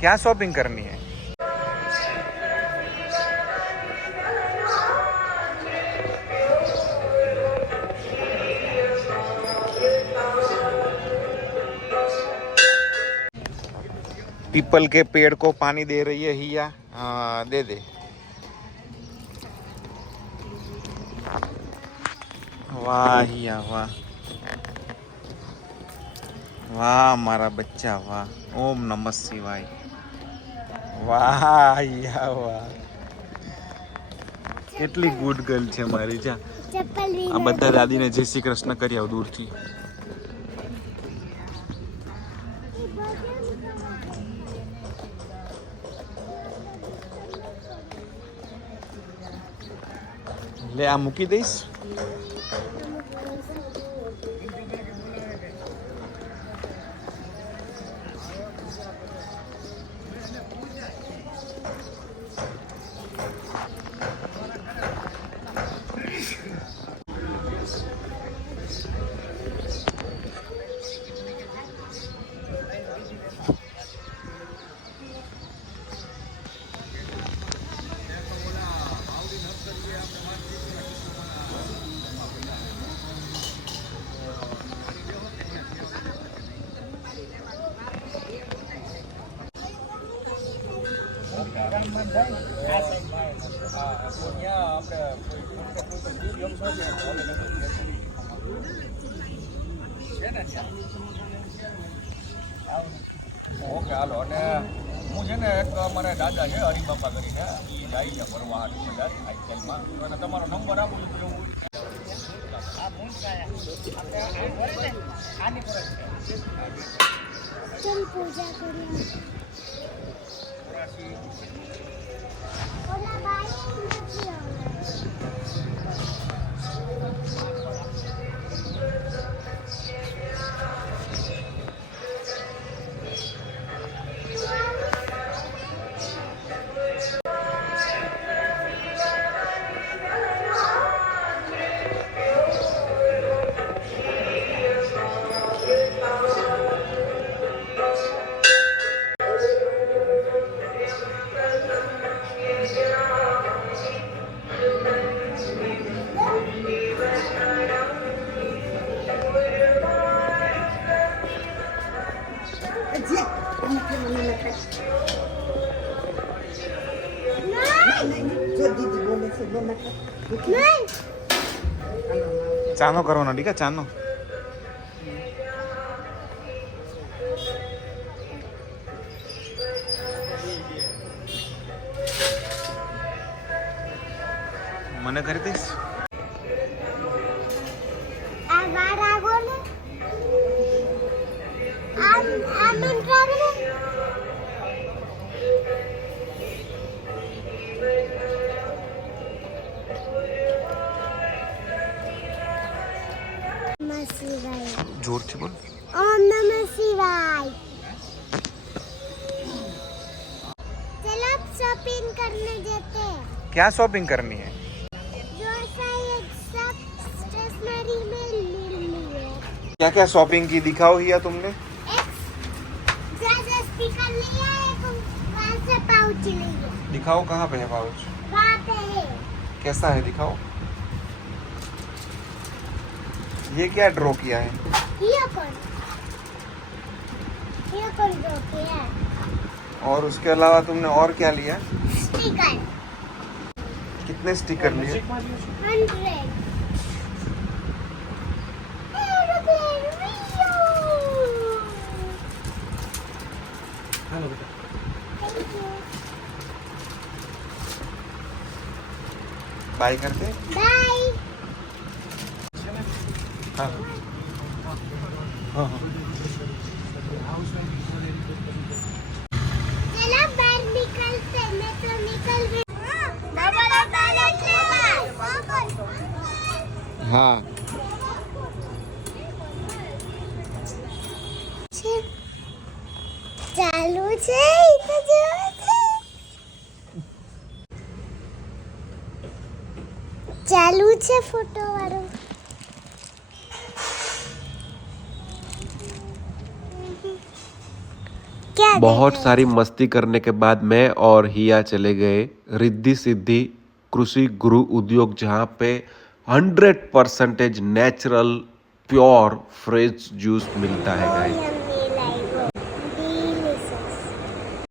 क्या शॉपिंग करनी है? पीपल के पेड़ को पानी दे रही है हिया। हाँ दे दे। वाह हिया वाह, वाह मारा बच्चा वाह। ओम नमः शिवाय। વાહ યા વાહ, કેટલી ગુડ ગર્લ છે મારી. જા આ બધા દાદીને જય શ્રી કૃષ્ણ કરી આવ દૂરથી. લે આ મૂકી દઈશ. ઓકે હાલો. અને હું છે ને એક અમારા દાદા છે હરિબાપા કરીને, એ જાય છે ફરવા બધા સાયકલમાં, અને તમારો નંબર આપું તો હું પૂજા કરીએ. ચાનો કરવાનો ઠીક ચાનો. મને કરી દઈશ. जोरથી बोल. ओम नमः शिवाय. चलो अब शॉपिंग करने देते हैं. क्या शॉपिंग करनी है? जो चाहिए सब स्टेशनरी में मिलनी है. क्या क्या शॉपिंग की दिखाओ हिया तुमने? एक जैसे स्पीकर लिया, एक वहाँ से पाउच लिया. दिखाओ कहाँ पे है पाउच? वहाँ पे है. कैसा है दिखाओ. ये क्या ड्रॉ किया है? ये कौन ड्रॉ किया है? और उसके अलावा तुमने और क्या लिया? स्टिकर. कितने स्टिकर लिए? 100. हेलो बेटा. बाय करते. बाय. हाँ हाँ हाँ. चलो बाहर निकलते. मैं तो निकल गई. हाँ ચાલુ છે તો જો છે. ચાલુ છે ફોટો વાળો. क्या बहुत सारी मस्ती करने के बाद मैं और हिया चले गए रिद्धि सिद्धि कृषि गुरु उद्योग, जहाँ पे 100% नेचुरल प्योर फ्रेश जूस मिलता है गाइस।